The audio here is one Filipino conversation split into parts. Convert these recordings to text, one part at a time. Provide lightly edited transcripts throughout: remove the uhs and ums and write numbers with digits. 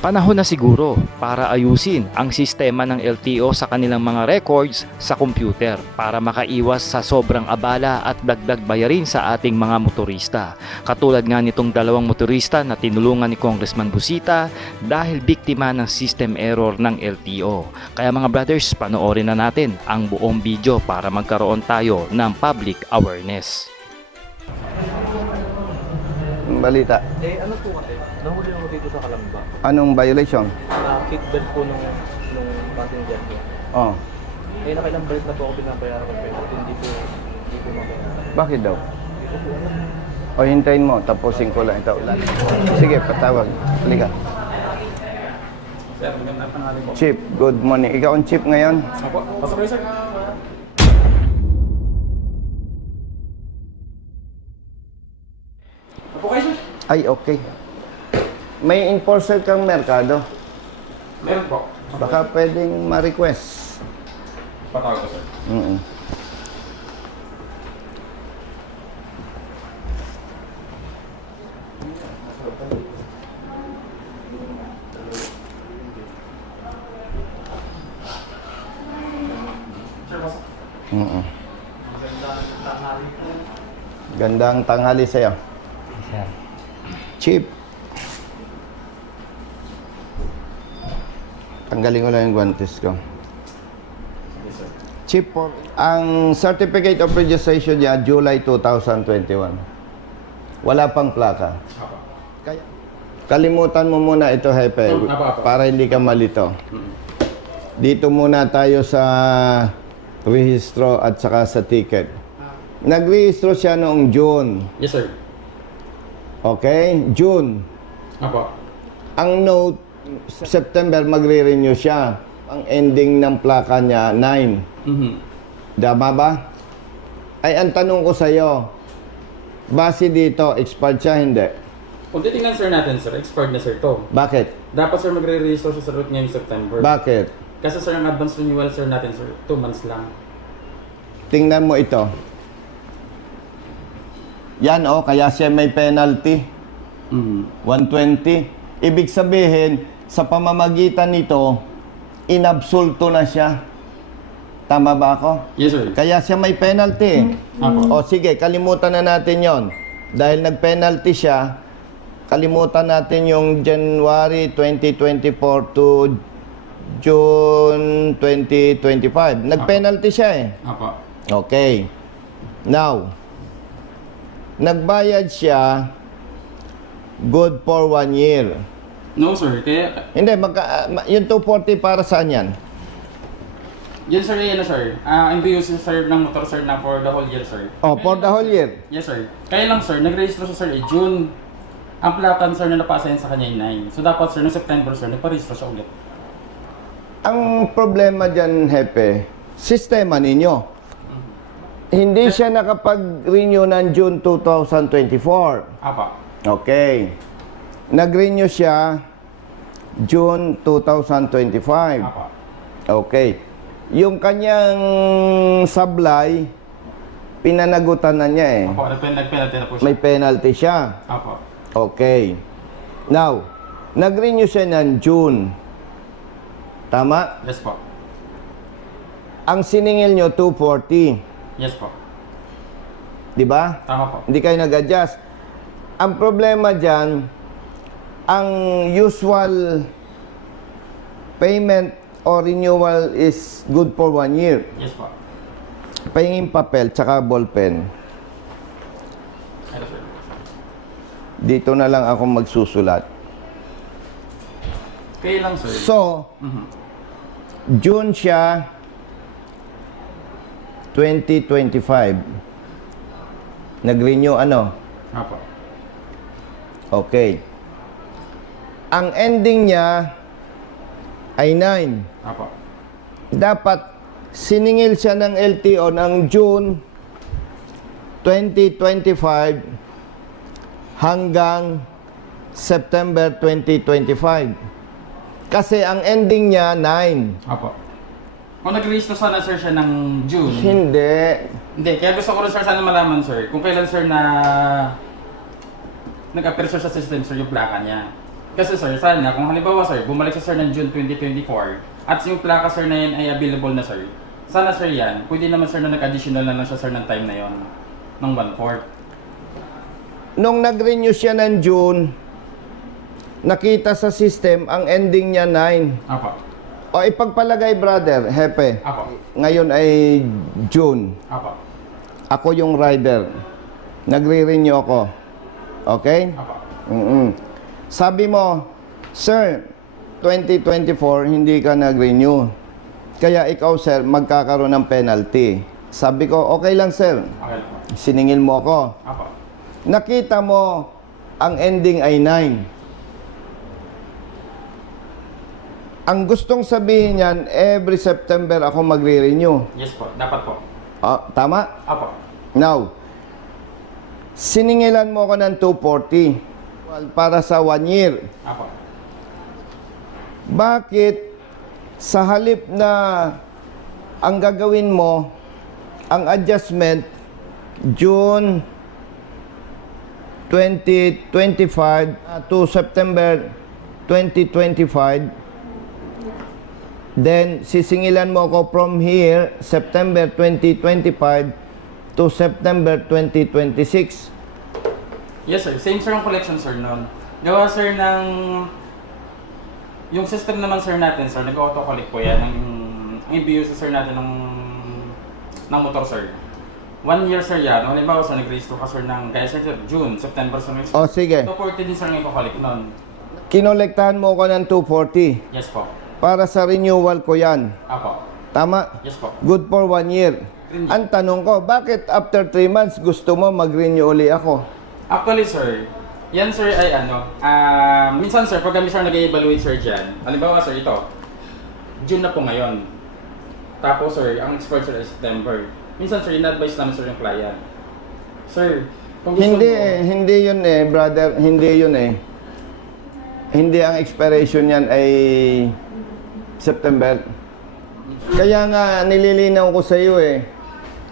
Panahon na siguro para ayusin ang sistema ng LTO sa kanilang mga records sa computer para makaiwas sa sobrang abala at dagdag bayarin sa ating mga motorista. Katulad nga nitong dalawang motorista na tinulungan ni Congressman Busita dahil biktima ng system error ng LTO. Kaya mga brothers, panoorin na natin ang buong video para magkaroon tayo ng public awareness. Balita. Ano po kasi? Nahuli ako dito sa Kalamba. Anong violation? Seatbelt po nung passenger ko. Oh, Nakailang balik na po ako binabayaran ko pero hindi po mabayaran. bakit daw? Hindi ko po alam. O hintayin mo, tapusin ko lang ito ulan. Sige, patawag. Halika. Sir, magandang tanghali po. Chief, good morning. Ikaw ang chief ngayon? Apo, pasok kayo sir. Apo kayo sir. Ay, okay. May enforcer kang merkado. Meron po. Baka pwedeng ma-request. Patawag ko sir. Sir, pasok. Gandang tanghali sa'yo. Chief. Tanggalin ko lang yung guantes ko. Yes sir. Chief, ang certificate of registration niya, July 2021. Wala pang plaka. Apo. Kaya, kalimutan mo muna ito, Hepe, Apa. para hindi ka malito. Dito muna tayo sa rehistro at saka sa ticket. Nagrehistro siya noong June. Yes sir. Okay? June. Apo. Ang note, September magre-renew siya. Ang ending ng plaka niya, 9. Dama ba? Ay, ang tanong ko sa'yo, base dito, expired siya, hindi? Kung titingnan sir natin sir, expired na sir to. Bakit? Dapat sir magre-register siya sa route ngayong September. Bakit? Kasi sir, ang advance renewal sir natin sir, 2 months lang. Tingnan mo ito. Yan oh, kaya siya may penalty. 120. Ibig sabihin, sa pamamagitan nito, inabsulto na siya. Tama ba ako? Yes sir. Kaya siya may penalty. Apo. O sige, kalimutan na natin yon. Dahil nag-penalty siya, kalimutan natin yung January 2024 to June 2025. Nag-penalty siya eh. Apo. Okay. Now, nagbayad siya good for 1 year. No sir, kaya Hindi, yung 240 para saan yan? yan sir, yan na sir. Ang use sir ng motor sir na for the whole year sir. Oh, for the whole year. Yes sir. Kaya lang sir, nag-register siya sir June. Ang platan sir na napasayan sa kanya ay 9. So dapat sir, no September sir, nagpa-register siya ulit. Ang problema dyan, Hepe, sistema ninyo. Hindi siya nakapag-renew ng June 2024. Apa. Okay. Nag-renew siya June 2025. Apa. Okay. Yung kanyang sablay, pinanagutan na niya eh. Apo, nagpenalty na po siya. May penalty siya. Apo. Okay. Now, nag-renew siya ng June. Tama? Yes po. Ang siningil nyo, 240. Yes po. Di ba? Tama po. Hindi kayo nag-adjust. Ang problema dyan, ang usual payment or renewal is good for 1 year. Yes po. Pahingin papel, tsaka ballpen. Ito sir. Dito na lang ako magsusulat. Kaya lang sir. So, June siya, 2025. Nag-renew ano? Apo. Okay. Ang ending niya ay 9. Apo. Dapat siningil siya ng LTO ng June 2025 hanggang September 2025. Kasi ang ending niya 9. Apo. Kung nag-register sana sir siya ng June. Hindi. Hindi, kaya gusto ko rin sir sana malaman sir kung kailan sir na nag-appear sir sa system sir yung plaka niya. Kasi sir, sana kung halimbawa sir, bumalik sa sir ng June 2024 at yung plaka sir na yun ay available na sir, sana sir yan, pwede naman sir na nag-additional na lang siya sir ng time na yon ng 1/4. Nung nag-renew siya ng June, nakita sa system, ang ending niya 9. Apo. O ipagpalagay, brother, hepe. Apo. Ngayon ay June. Apo. Ako yung rider. Nagre-renew ako. Okay? Apo. Sabi mo, Sir, 2024, hindi ka nag-renew. Kaya ikaw, sir, magkakaroon ng penalty. Sabi ko, okay lang, sir. Okay po. Siningil mo ako. Apo. Nakita mo, ang ending ay 9. Ang gustong sabihin niyan, every September ako magre-renew. Yes po, dapat po. Tama? Apo. Now, siningilan mo ko ng 240 para sa 1 year. Apo. Bakit sa halip na ang gagawin mo, ang adjustment, June 2025 to September 2025, then sisingilan mo ko from here, September 2025 to September 2026. Yes sir, same sir ang collection sir noon. Gawa sir ng yung system naman sir natin sir, nag-auto-collect po yan ang i-view sir natin ng motor sir. 1 year sir yan, halimbawa sir, nag-register ka sir ng kaya sir, June, September sir, O sige, 240 din sir ngayon ko-collect noon. kinolektahan mo ko ng 240 Yes po. para sa renewal ko yan. Apo. Tama? Yes po. Good for 1 year. Ang tanong ko, bakit after 3 months gusto mo mag-renew uli ako? Actually sir, yan sir ay minsan sir, pag kami sir nag-evaluate sir dyan, halimbawa sir ito, June na po ngayon. Tapos sir, ang expert sir ay September. Minsan sir, in-advise namin sir yung client. Sir, kung gusto Hindi mo, hindi yun brother, hindi yun Hindi ang expiration yan ay September. Kaya nga nililinaw ko sa iyo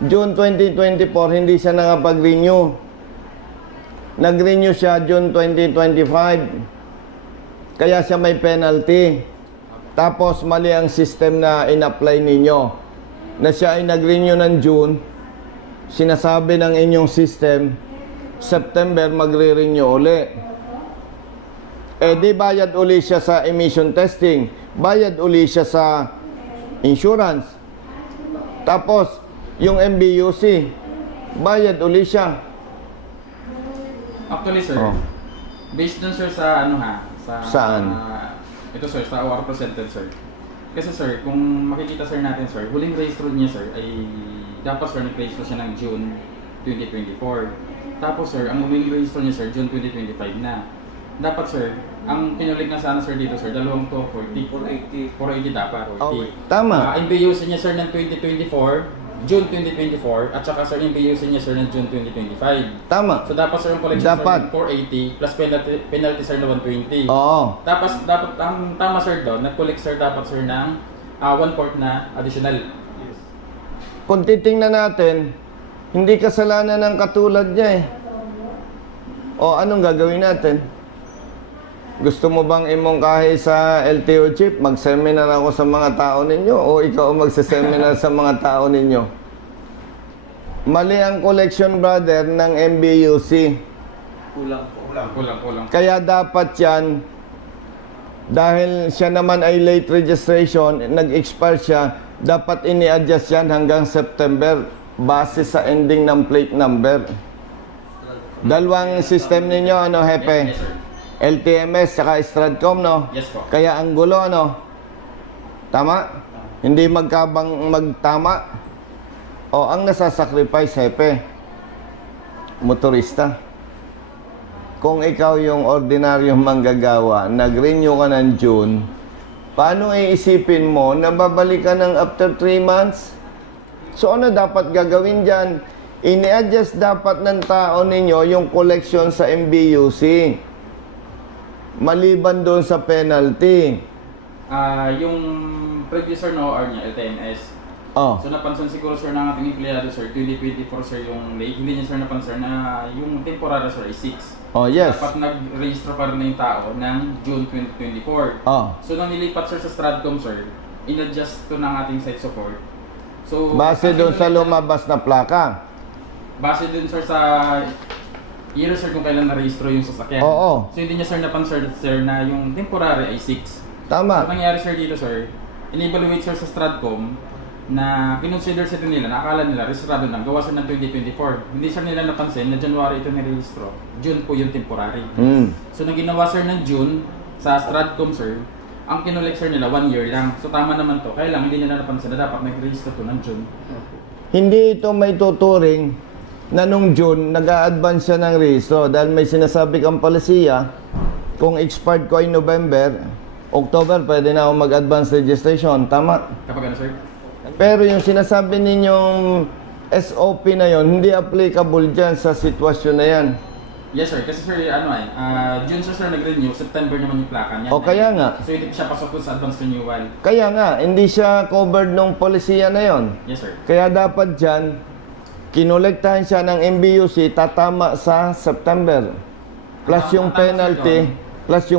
June 2024 hindi siya nakapag-renew. Nag-renew siya June 2025. Kaya siya may penalty. Tapos mali ang system na in-apply ninyo. Na siya ay nag-renew ng June. Sinasabi ng inyong system, September magre-renew uli. Di bayad uli siya sa emission testing. Bayad uli siya sa insurance. Tapos, yung MBUC, bayad uli siya. actually sir, Oh. based dun sir sa Saan? Ito sir, sa OR presented sir. Kasi sir, kung makikita sir natin sir, huling register niya sir ay dapat sir nag-register siya ng June 2024. Tapos sir, ang huling register niya sir, June 2025 na. Dapat sir, ang pinulik na sana sir dito sir, dalawang 480 dapat. 480. Okay. Tama. MBUC niya sir ng 2024, June 2024, at saka sir MBUC niya sir ng June 2025. Tama. So dapat sir yung collection Dapat. sir ng 480 plus penalty sir na 120. Oo. Tapos dapat ang tama sir doon, nag-collect sir dapat sir ng 1/4 na additional. Kung titingnan natin, hindi kasalanan ng katulad niya O anong gagawin natin? Gusto mo bang imongkahi sa LTO chief? Mag-seminar ako sa mga tao ninyo o ikaw magsa-seminar sa mga tao ninyo? Mali ang collection, brother, ng MBUC. Kulang. Kaya dapat yan, dahil siya naman ay late registration, nag-expire siya, dapat ini-adjust yan hanggang September base sa ending ng plate number. Dalawang system ninyo, ano, Hepe? Yes, sir. LTMS saka Stratcom, no? Yes po. Kaya ang gulo, no? Tama? Hindi magtama. O, ang nasasacrifice, Hepe, motorista. Kung ikaw yung ordinaryong manggagawa, nag-renew ka ng June, paano iisipin mo na babalik ka ng after 3 months? So, ano dapat gagawin dyan? Ini-adjust dapat ng tao ninyo yung collection sa MBUC. Maliban doon sa penalty. Yung previous sir na OR niya, LTNS, Oh. So napansin siguro sir ng ating empleyado sir, 2024 sir yung late. Hindi niya sir napansin na yung temporary sir ay 6. Oh, yes. Dapat nag-register pa rin na yung tao ng June 2024. Oh. So nang nilipat sir sa Stratcom sir, in-adjust to ng ating site support. So Base ang doon sa kinulekta- lumabas na plaka. Base dun sir sa year sir kung kailan na-register yung sasakyan. Oo. So hindi niya sir napansin sir na yung temporary ay 6. So Tama. nangyari sir dito sir, in-evaluate sir sa Stratcom na kinonsider sa ito nila, nakakala nila registrado lang, gawa sir ng 2024. Hindi sir nila napansin na January ito nirehistro, June po yung temporary. Hmm. So nang ginawa sir ng June sa Stratcom sir, ang kinolek sir nila 1 year lang. So tama naman to, kaya lang hindi nila napansin na dapat nag-register to ng June. Hindi ito may tuturing na nung June, nag-a-advance siya ng rehistro dahil may sinasabi kang palisiya, kung expired ko ay November, October, pwede na ako mag-advance registration. Tama? Kapag ano sir? Pero yung sinasabi ninyong SOP na yon hindi applicable dyan sa sitwasyon na yan. Yes sir, kasi sir ano June sir nag-renew, September naman yung plaka niya. O kaya nga. So hindi siya pasok dun sa advance renewal. Kaya nga, hindi siya covered nung polisiya na yon. Yes sir. Kaya dapat dyan, kinolektahan siya ng MBUC, tatama sa September. Plus yung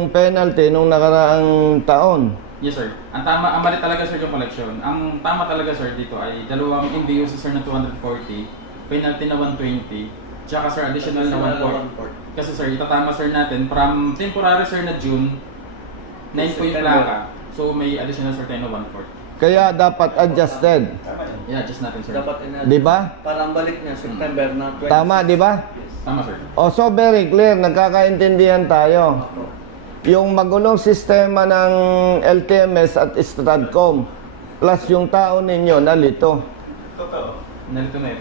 penalty, nung nakaraang taon. Yes sir. Ang mali talaga sir yung collection. Ang tama talaga sir dito ay dalawang MBUC sir na 240, penalty na 120, tsaka sir additional na 140. Kasi sir, itatama sir natin from temporary sir na June, 9 po yung plaka. So may additional sir tayo na 140. Kaya dapat adjusted. I-adjust natin sir. Dapat Di ba? para ang balik niya September na 20. Tama, di ba? Tama sir. O so very clear, nagkakaintindihan tayo. Yung magulong sistema ng LTMS at Stratcom plus yung tao ninyo nalito. Nalito na yun.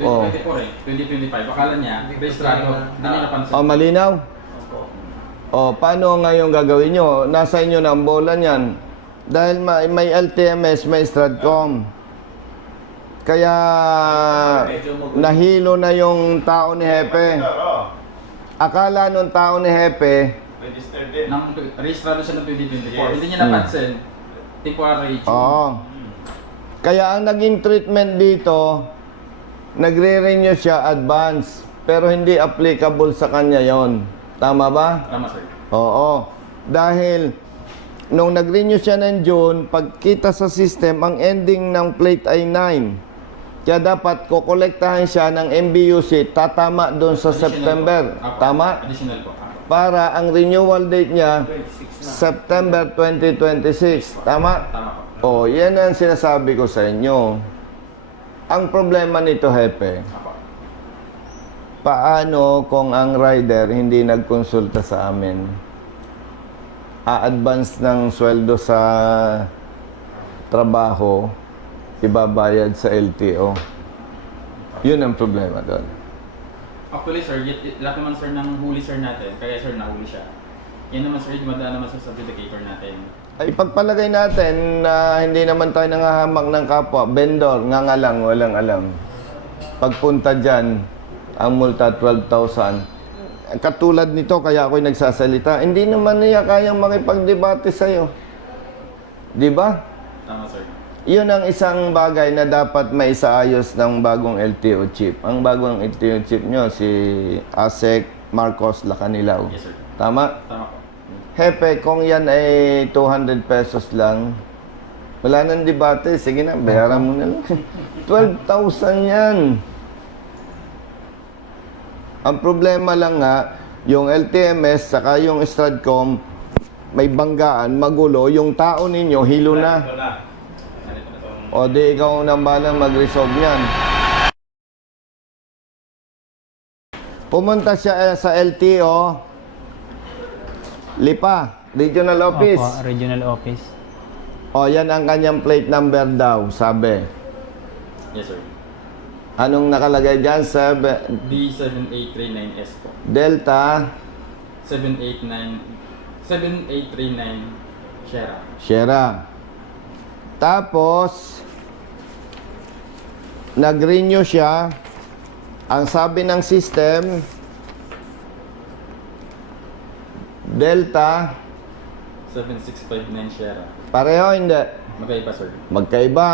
Oh. 2024 2025. Akala niya, registrado. Hindi niya napansin. O malinaw? O paano ngayon gagawin nyo? Nasa inyo na ang bola niyan. Dahil may LTMS, may Stratcom. Kaya nahilo na yung tao ni Hepe. Akala nung tao ni Hepe, Nang registrado siya ng 2024. Hindi niya napansin. Temporary June. oo. Kaya ang naging treatment dito, nagre-renew siya advance. Pero hindi applicable sa kanya yon. Tama ba? Tama sir. Oo. Dahil nung nag-renew siya ng June, pagkita sa system, ang ending ng plate ay 9. Kaya dapat kokolektahan siya ng MBUC, tatama doon sa Additional September. po. Apo. Tama? Additional po. Apo. Para ang renewal date niya, September 2026. Tama? Tama po. Yan ang sinasabi ko sa inyo. Ang problema nito, Hepe, Apo. paano kung ang rider hindi nagkonsulta sa amin? A-advance ng sweldo sa trabaho, ibabayad sa LTO. Yun ang problema doon. Actually sir, lahat naman sir ng huli sir natin, kaya sir nahuli siya. Yan naman sir, dumadaan naman sir sa adjudicator natin. Ay pagpalagay natin na hindi naman tayo nangahamak ng kapwa, vendor, ngangalang, walang alam. Pagpunta dyan, ang multa 12,000. Katulad nito, kaya ako'y nagsasalita, hindi naman niya kayang makipagdebate sa'yo. Di ba? Tama sir. Yun ang isang bagay na dapat maisaayos ng bagong LTO chief. Ang bagong LTO chief nyo, si Asek Marcos Lacanilaw. Yes sir. Tama? Tama po. Hepe, kung yan ay 200 pesos lang, wala nang debate. Sige na, bayaran mo na lang. 12,000 yan. Ang problema lang nga, yung LTMS saka yung Stratcom, may banggaan, magulo, yung tao ninyo, hilo na. Nalito na to. O di ikaw nang balang mag-resolve yan. Pumunta siya sa LTO, Lipa, Regional Office. Opo, regional office. O yan ang kanyang plate number daw, sabi. Yes sir. Anong nakalagay dyan? D7839S po. Delta 7839 Sierra. Sierra. Tapos, nag-renew siya. Ang sabi ng system, Delta, 7659 Sierra. pareho hindi. Magkaiba sir. Magkaiba.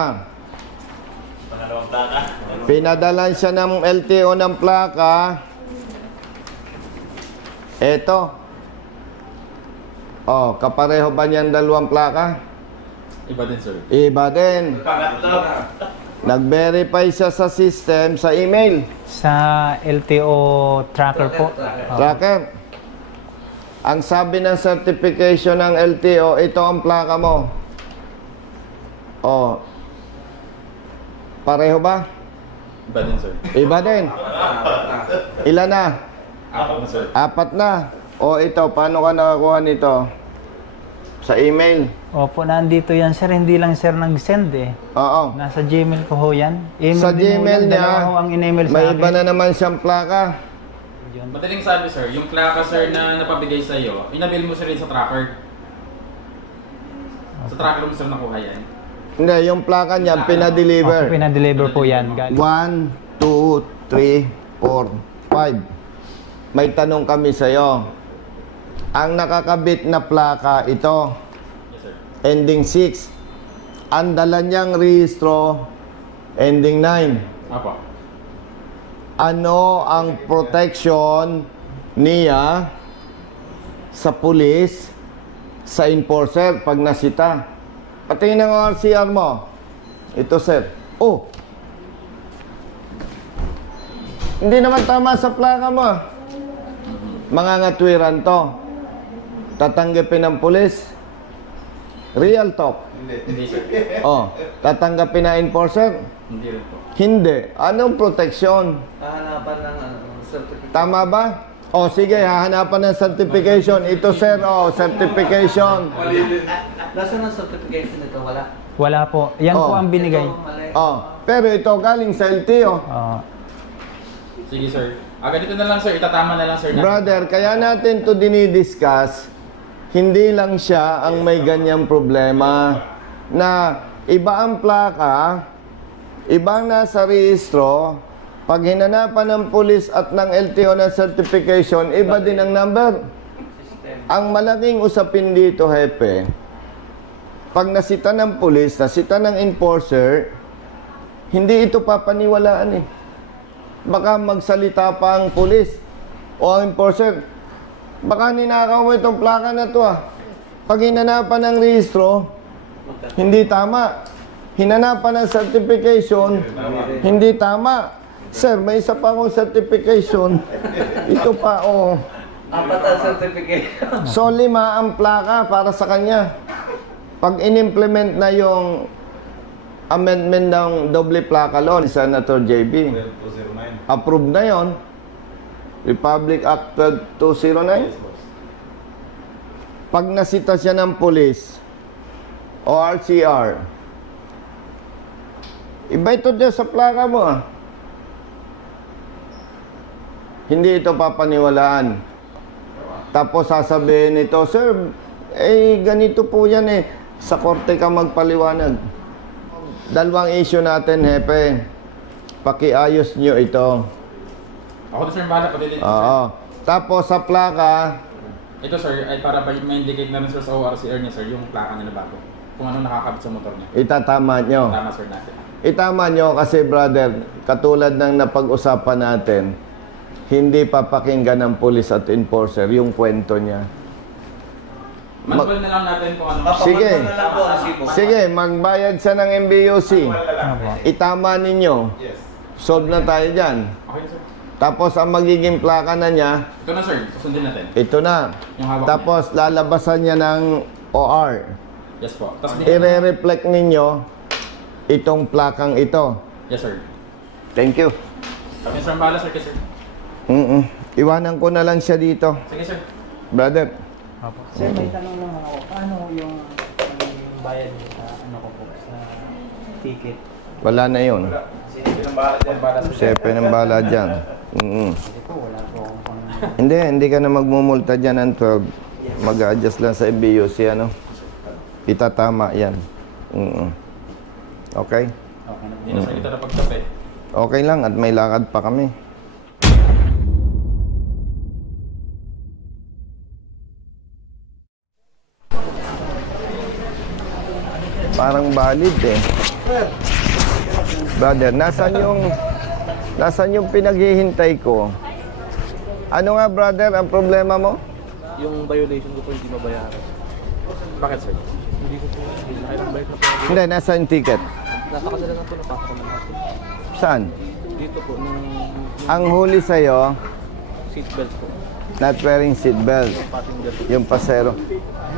Pinadalan siya ng LTO ng plaka. Eto. Oh, kapareho ba niyan dalawang plaka? Iba din, sir. Iba din. Nag-verify siya sa system, sa email. Sa LTO tracker po. Tracker. Ang sabi ng certification ng LTO, ito ang plaka mo. Oh. Pareho ba? Iba din, sir. Iba din. Ilan na? Apat na, sir. 4 na. O ito, paano ka nakakuha nito? Sa email. Opo, nandito yan sir. Hindi lang sir nag-send eh. Oo. Nasa Gmail ko ho yan. Email Sa din ho Gmail yan. Dalawa ho niya, ang in-email sa may akin. iba na naman siyang plaka. Yun. Madaling sabi, sir, yung plaka, sir, na napabigay sa'yo, inabil mo, sir, rin sa tracker. Sa tracker mo, sir, nakuha yan. Hindi, yung plaka niya, Opo, pinadeliver. pinadeliver po yan. Galing. 1, 2, 3, 4, 5. May tanong kami sa'yo. Ang nakakabit na plaka, ito, Yes, sir. ending 6. Ang dala niyang rehistro, ending 9. Apo. Ano ang protection niya sa pulis, sa enforcer pag nasita? Patingin ng RCR mo. Ito, sir. Oh! Hindi naman tama sa plaka mo. Mga ngatwiran to. Tatanggapin ng pulis. Real talk. Hindi, sir. Oh, tatanggapin na enforcer? Hindi rin po. Hindi. Anong protection? Hahanapan ng certificate. Tama ba? O sige, hahanapan ng certification. Ito sir, certification. Nasaan ang certification nito? Wala. Wala po. Yan po Oh. ang binigay. Ito, mali. Pero ito galing sa LTO. Sige, sir. Ganito na lang, sir. Itatama na lang, sir. Brother, kaya natin to dinidiscuss, hindi lang siya ang may ganyang problema na iba ang plaka, ibang nasa rehistro, pag hinanapan ng pulis at ng LTO na certification, iba din ang number. Ang malaking usapin dito, hepe, pag nasita ng pulis, nasita ng enforcer, hindi ito papaniwalaan eh. Baka magsalita pa ang pulis o ang enforcer. Baka ninakaw mo itong plaka na to ah. Pag hinanapan ng rehistro, hindi tama. Hinanapan ng certification, hindi tama. Sir, may isa pa akong certification. Ito pa, oh. Apat ang certification. So, 5 ang plaka para sa kanya. Pag in-implement na yung amendment ng doble plaka law ni Senator JB, approve na yon. Republic Act 209. Pag nasita siya ng police o RCR, iba ito dyan sa plaka mo ah. Hindi ito papaniwalaan. Tapos sasabihin nito, sir, ganito po yan eh. Sa korte ka magpaliwanag. Dalawang issue natin, hepe. Pakiayos nyo ito. Ako na, sir, bahala. Pati din, sir. Oo. Tapos sa plaka, Ito, sir, ay para ma-indicate na rin, sir, sa ORCR niya, sir, yung plaka niya na bago. Kung ano nakakabit sa motor niya. itatama nyo. Tama, sir, natin. Itama nyo kasi brother, katulad ng napag-usapan natin, hindi papakinggan ng police at enforcer yung kwento niya. Manual na lang natin kung ano. Sige. Papaman na lang po ang resibo. Sige, magbayad siya ng MBUC. Opo. Itama ninyo. Solve na tayo dyan. Okay, sir. Tapos ang magiging plaka na niya, Ito na, sir. Susundin natin. ito na. Yung hawak Tapos lalabasan niya ng OR. niya. Yes po. Tapos, I-reflect ninyo itong plakang ito. yes, sir. Thank you. Yes, sir, bahala, sir, kasi, sir. Iwanan ko na lang siya dito. Sige, sir. Brother, Opo. Sir, may tanong lang ako. Paano yung bayad niyo sa ano ko po sa ticket? wala na yun. Bahala, sir. Sepe ng bala dyan. Kasi po wala po akong pang... Hindi ka na magmumulta dyan ng 12. Mag-a-adjust lang sa MBUC, ano? Itatama yan. Okay? Okay na. Hindi na, sir. Ito na pagkape. Okay lang at may lakad pa kami. Parang valid eh. Brother, nasan yung pinaghihintay ko? Ano nga, brother, ang problema mo? Yung violation ko po hindi mabayaran. Bakit, sir? Hindi ko po, nakailang balik na po. Hindi, nasa yung ticket? Nasa kanila na po napasok ko natin. Saan? Dito po, nung Ang huli sa'yo, seatbelt po. not wearing seatbelt. Passenger po. Yung pasero.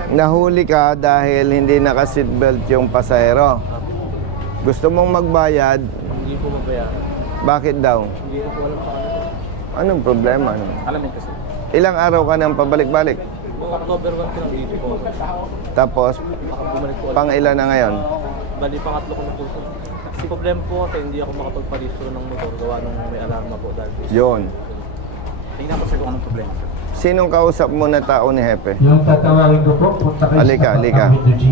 Nahuli ka dahil hindi naka-seatbelt yung pasahero. Gusto mong magbayad, Hindi po mabayaran. bakit daw? Hindi ko po alam sa kanila. Anong problema? Alam mo kasi. Ilang araw ka nang pabalik-balik? October 1 ko lang dito po. Tapos, Baka bumalik po ulit. pang ilan na ngayon? Bali, pangatlo ko na po ito. Kasi problema po kasi hindi ako makapagparehistro ng motor gawa nung may alarma po dahil po. Yun. Tingnan ko, sir, kung anong problema, sir. Sinong kausap mo na tao ni Hepe? Yung tatawagin ko po, punta kayo Halika, sa halika. Avenue G.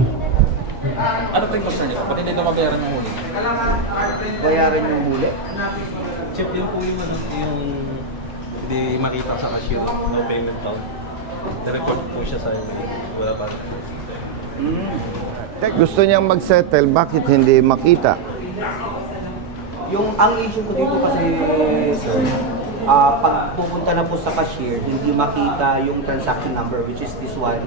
Ano po yung concern nito? Pati hindi na mabayaran yung huli. Bayaran yung huli. Check din po yung hindi makita sa cashier, no payment down. Na-report po siya sa wala pa. Gusto niyang mag-settle, bakit hindi makita? Ang issue ko dito kasi, sir, pag pupunta na po sa cashier, hindi makita yung transaction number, which is this one.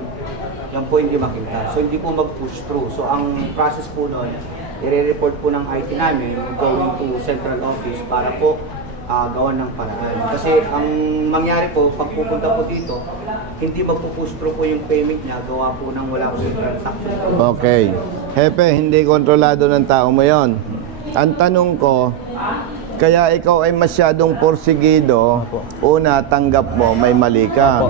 Yan po hindi makita. So, hindi po mag-push through. So, ang process po nun, i-report po ng IT namin going to central office para po gawan ng paraan. Kasi ang mangyari po, pag pupunta po dito, hindi magpo-push through po yung payment niya, gawa po ng wala po yung transaction. Okay. Hepe, hindi kontrolado ng tao mo yon. Ang tanong ko, kaya ikaw ay masyadong porsigido, una, tanggap mo, may mali ka.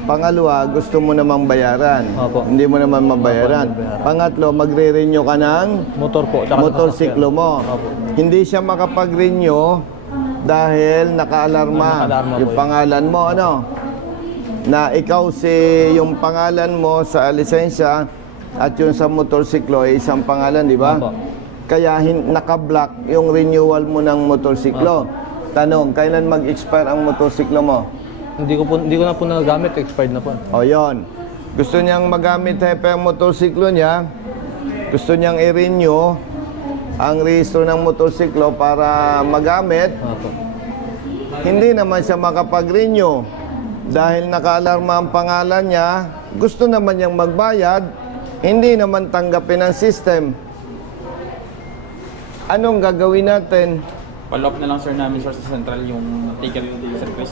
Pangalawa, gusto mo namang bayaran. Opo. Hindi mo naman mabayaran. Pangatlo, magre-renew ka ng Motor po, tsaka motorsiklo mo. Opo. Hindi siya makapag-renew dahil naka-alarma. Naka-alarma Yung po yun. pangalan mo, ano? Na ikaw yung pangalan mo sa lisensya at yung sa motorsiklo ay isang pangalan, di ba? Opo. Kaya naka-block yung renewal mo ng motorsiklo. Tanong, kailan mag-expire ang motorsiklo mo? Hindi ko na po nagagamit, expired na po. O yon. Gusto niyang magamit Hepe ang motorsiklo niya. Gusto niyang i-renew ang rehistro ng motorsiklo para magamit. Opo. Hindi naman siya makapag-renew dahil naka-alarma ang pangalan niya. Gusto naman niyang magbayad. Hindi naman tanggapin ang system. Anong gagawin natin? Follow up na lang, sir, namin, sir, sa central yung ticket, sir Chris.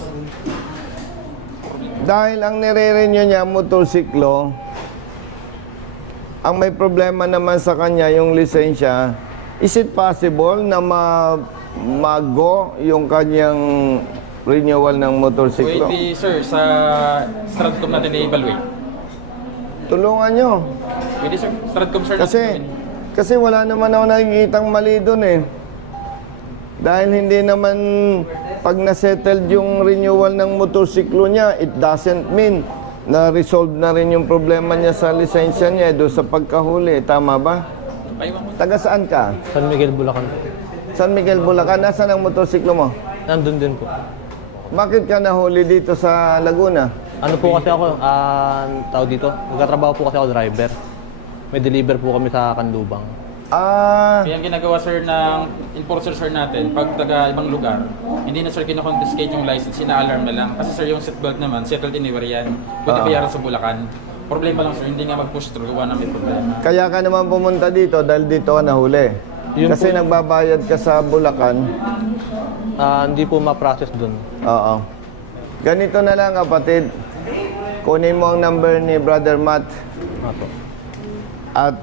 Dahil ang nire-renew niya motorsiklo, ang may problema naman sa kanya yung lisensya, is it possible na mag-go yung kanyang renewal ng motorsiklo? Pwede, sir, sa Stratcom natin i-evaluate. Tulungan nyo. Pwede, sir. Stratcom, sir. Kasi wala naman ako nakikitang mali doon eh. Dahil hindi naman pag nasettled yung renewal ng motorsiklo niya, it doesn't mean na resolve na rin yung problema niya sa lisensya niya doon sa pagkahuli. Tama ba? Taga saan ka? San Miguel, Bulacan. San Miguel, Bulacan. Nasaan ang motorsiklo mo? Nandun din po. Bakit ka nahuli dito sa Laguna? Ano po kasi ako, tao dito, nagkatrabaho po kasi ako driver. May deliver po kami sa Kanlubang. Kaya ang ginagawa, sir, ng enforcer, sir, natin, pag taga ibang lugar, hindi na, sir, kinoconfiscate yung license, sina-alarm na lang. Kasi, sir, yung seatbelt naman, settled anywhere yan. Pwede bayaran sa Bulacan. Problema lang, sir, hindi nga mag-push through, gawa na may problema. Kaya ka naman pumunta dito dahil dito ka nahuli. Yun Kasi po. nagbabayad ka sa Bulacan. Hindi po ma-process dun. Oo. Ganito na lang, kapatid. Kunin mo ang number ni Brother Matt. Opo. At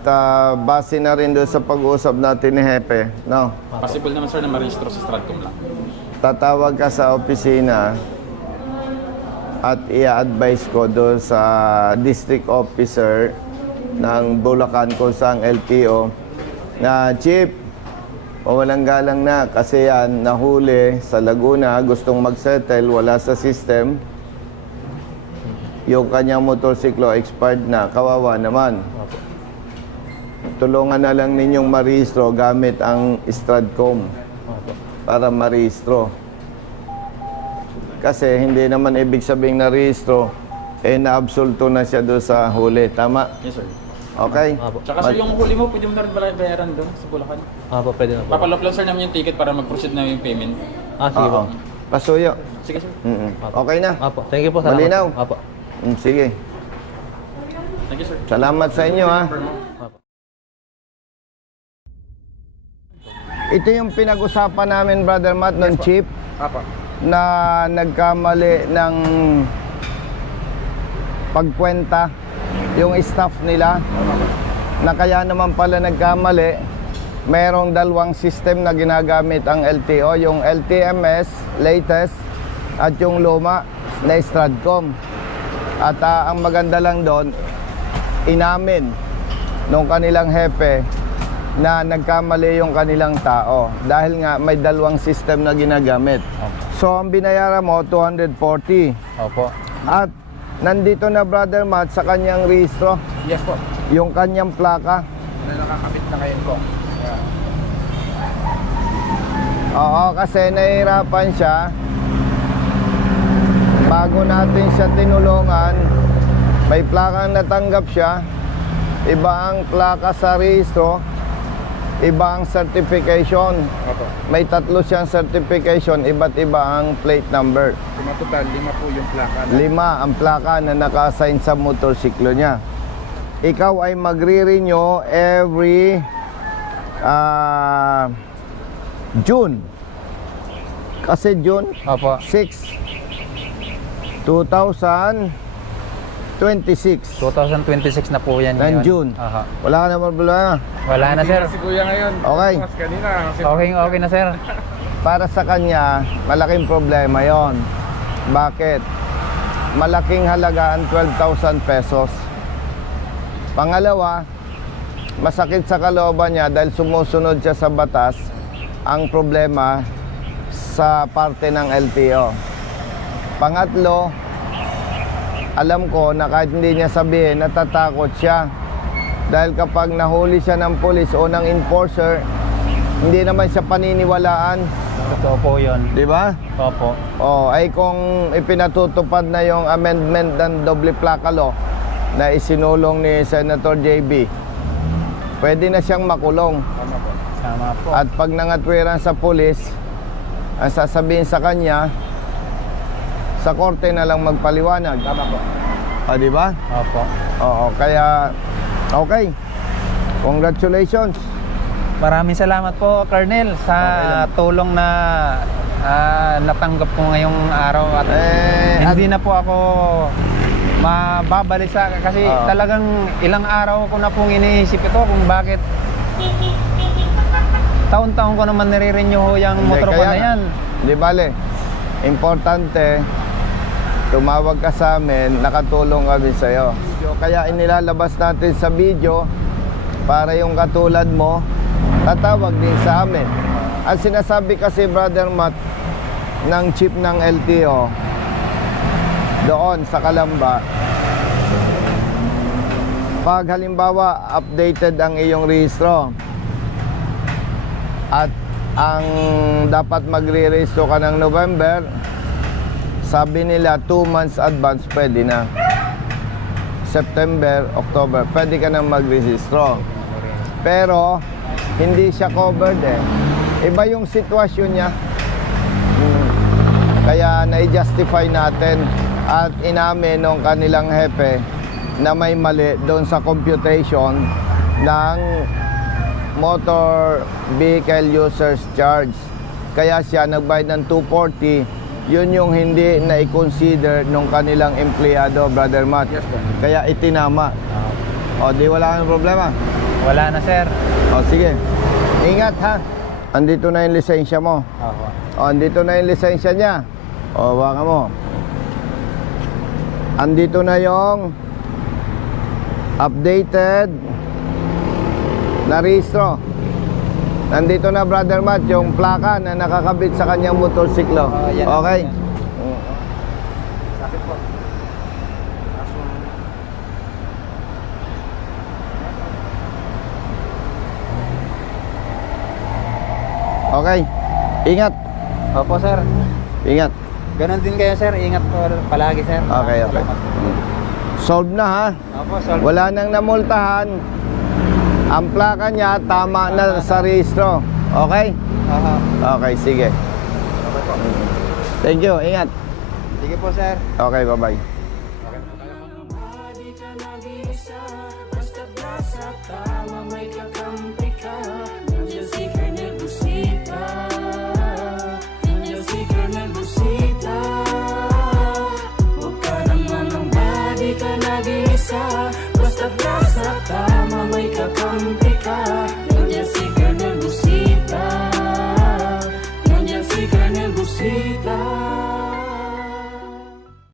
base na rin doon sa pag-uusap natin ni Hepe. No? Possible naman, sir, na ma-registro sa Stratcom lang. Tatawag ka sa opisina at i-advise ko doon sa district officer ng Bulacan kung saan LTO na, Chief, walang galang na kasi yan nahuli sa Laguna, gustong mag-settle, wala sa system. Yung kanyang motorsiklo expired na, kawawa naman. Opo. Tulungan na lang ninyong marehistro gamit ang Stratcom Opo. para marehistro. Kasi hindi naman ibig sabing narehistro, naabsulto na siya doon sa huli. Tama? Yes, sir. Okay? Apo. Tsaka sir, yung huli mo, pwede mo na rin bayaran doon sa Bulacan. Apo, pwede na po. Papalop lang sir namin yung ticket para mag-proceed na yung payment. Sige po. Oo. Pasuyo. Sige sir. Okay na? Apo, thank you po. Salamat Malinaw? po. Apo. Sige. Thank you sir. Salamat sa inyo, ha. Ito yung pinag-usapan namin, Brother Matt, ng chief na nagkamali ng pagkwenta yung staff nila, na kaya naman pala nagkamali. Merong dalawang system na ginagamit ang LTO, yung LTMS latest at yung luma na Stratcom. At ang maganda lang doon, inamin nung kanilang hepe na nagkamali yung kanilang tao dahil nga may dalawang system na ginagamit. So ang binayaran mo 240. Opo. At nandito na, Brother Matt, sa kanyang rehistro Yes po. yung kanyang plaka. Na nakakabit na ngayon po. Oo, kasi nahihirapan siya. Bago natin siya tinulungan, may plakang natanggap siya. Iba ang plaka sa rehistro, iba ang certification. Opo. May 3 siyang certification, iba't iba ang plate number. Total, 5 po yung plaka 5 ang plaka na naka-assign sa motorsiklo niya. Ikaw ay magre-renew every June. Kasi June Opo. 6, 2026. 2026 na po yan Ng ngayon. June. Aha. Wala ka na problema. Wala na sir. Okay. Okay na sir. Para sa kanya, malaking problema yon. Bakit? Malaking halaga ang 12,000 pesos. Pangalawa, masakit sa kalooban niya dahil sumusunod siya sa batas. Ang problema sa parte ng LTO. Pangatlo, alam ko na kahit hindi niya sabihin, natatakot siya. Dahil kapag nahuli siya ng polis o ng enforcer, hindi naman siya paniniwalaan. Totoo po yun. Di ba? Opo. Oh, ay kung ipinatutupad na yung amendment ng doble plaka law na isinulong ni Senator JB, pwede na siyang makulong. Tama po. At pag nangatwiran sa pulis, ang sasabihin sa kanya, sa korte na lang magpaliwanag. Tama po. O, di ba? Opo. Oo, kaya, okay. Congratulations. Maraming salamat po, Colonel, sa tulong na natanggap ko ngayong araw at hindi na po ako mababalisa kasi talagang ilang araw ko na pong iniisip ito kung bakit taon-taon ko naman nire-renew ho yung motor ko na yan. Di bale, importante, tumawag ka sa amin, nakatulong kami sa'yo. Kaya inilalabas natin sa video para yung katulad mo, tatawag din sa amin. Ang sinasabi kasi, Brother Matt, ng chief ng LTO, doon sa Calamba, pag halimbawa updated ang iyong rehistro at ang dapat magre-rehistro ka ng November, sabi nila 2 months advance pwede na. September, October, pwede ka nang magrehistro. Pero hindi siya covered eh. Iba yung sitwasyon niya. Kaya na-justify natin at inamin ng kanilang hepe na may mali doon sa computation ng motor vehicle users charge. Kaya siya nagbayad ng 240. Yun yung hindi na i-consider nung kanilang empleyado, Brother Matt. Yes, po. Kaya itinama. O, di wala kang problema. Wala na, sir. O, sige. Ingat, ha? Andito na yung lisensya mo. Opo. O, andito na yung lisensya niya. O, baka mo. Andito na yung updated na rehistro. Nandito na, Brother Matt, yung plaka na nakakabit sa kanyang motorsiklo. Yan. Okay? Sakit po. Okay. Ingat. Opo, sir. Ingat. Ganon din kayo, sir. Ingat po palagi, sir. Okay, okay. solve na ha. Opo, solve. Wala nang namultahan. Ang plaka niya tama na sa rehistro. Okay? Aha. Okay, sige. Thank you. Ingat. Sige po, sir. Okay, bye-bye. Di ka nag-iisa, basta't nasa tama may kakampi ka. Nandiyan si Colonel Busita, nandiyan si Colonel Busita. Huwag ka nang mangamba, di ka nag-iisa, basta't nasa tama.